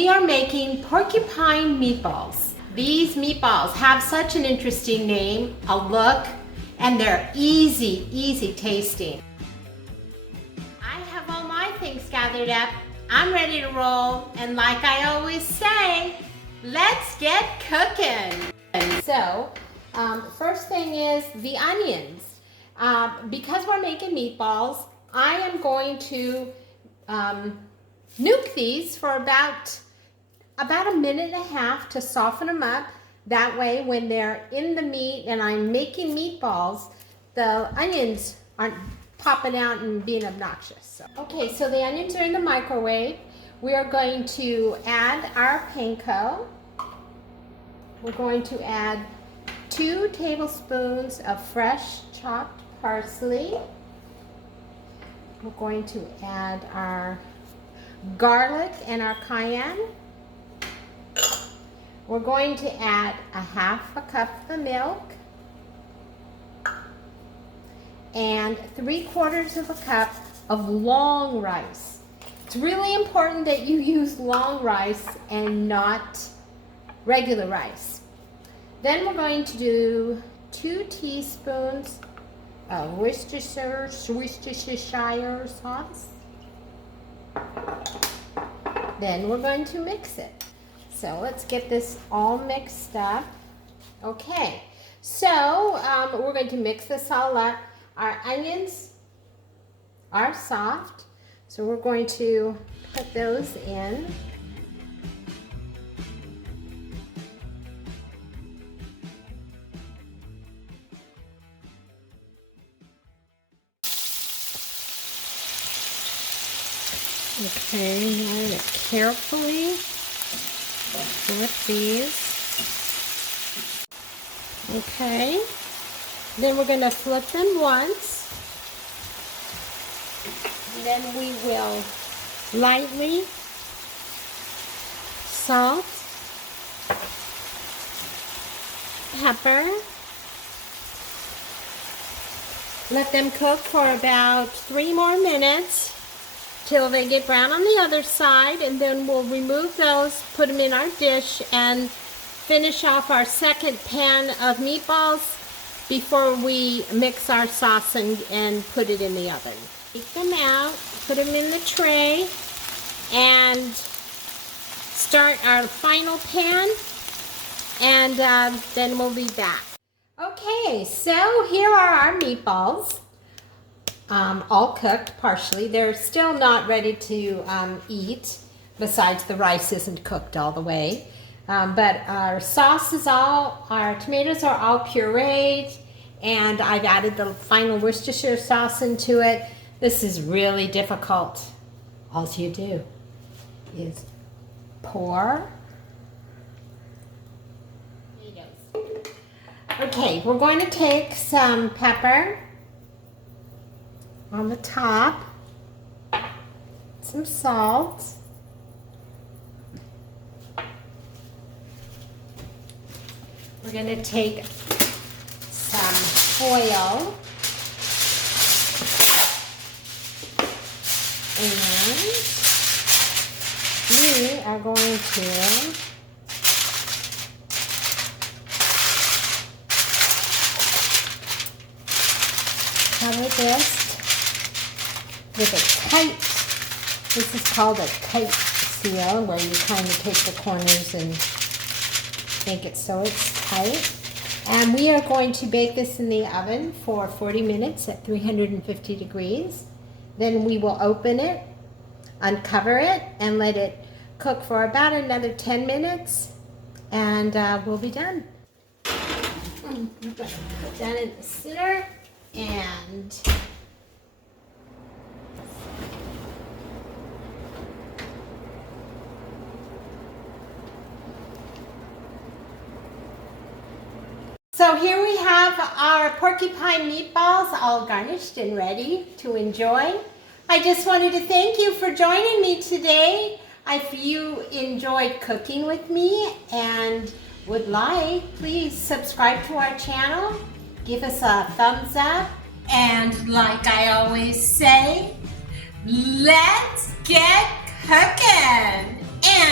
we are making porcupine meatballs. These meatballs have such an interesting name, a look, and they're easy tasting. I have all my things gathered up. I'm ready to roll, and like I always say, let's get cooking. So, first thing is the onions. Because we're making meatballs, I am going to nuke these for about a minute and a half to soften them up. That way when they're in the meat and I'm making meatballs, the onions aren't popping out and being obnoxious. Okay, so the onions are in the microwave. We are going to add our panko. We're going to add 2 tablespoons of fresh chopped parsley. We're going to add our garlic and our cayenne. We're going to add a 1/2 cup of milk and 3/4 cup of long rice. It's really important that you use long rice and not regular rice. Then we're going to do 2 teaspoons of Worcestershire sauce. Then we're going to mix it. So let's get this all mixed up. Okay, so we're going to mix this all up. Our onions are soft, so we're going to put those in. Okay, I'm going to carefully flip these. Okay, then we're going to flip them once. And then we will lightly salt, pepper. Let them cook for about 3 more minutes till they get brown on the other side, and then we'll remove those, put them in our dish, and finish off our second pan of meatballs before we mix our sauce and put it in the oven. Take them out, put them in the tray, and start our final pan, and then we'll be back. Okay, so here are our meatballs. All cooked partially. They're still not ready to eat, besides the rice isn't cooked all the way. But our sauce is our tomatoes are all pureed, and I've added the final Worcestershire sauce into it. This is really difficult. All you do is pour. Tomatoes. Okay, we're going to take some pepper on the top, some salt, we're going to take some oil, and we are going to cover this with a tight, this is called a tight seal, where you kind of take the corners and make it so it's tight. And we are going to bake this in the oven for 40 minutes at 350 degrees. Then we will open it, uncover it, and let it cook for about another 10 minutes, and we'll be done. I'm going to put that in the center, and so here we have our porcupine meatballs all garnished and ready to enjoy. I just wanted to thank you for joining me today. If you enjoyed cooking with me and would like, please subscribe to our channel, give us a thumbs up, and like I always say, let's get cooking! And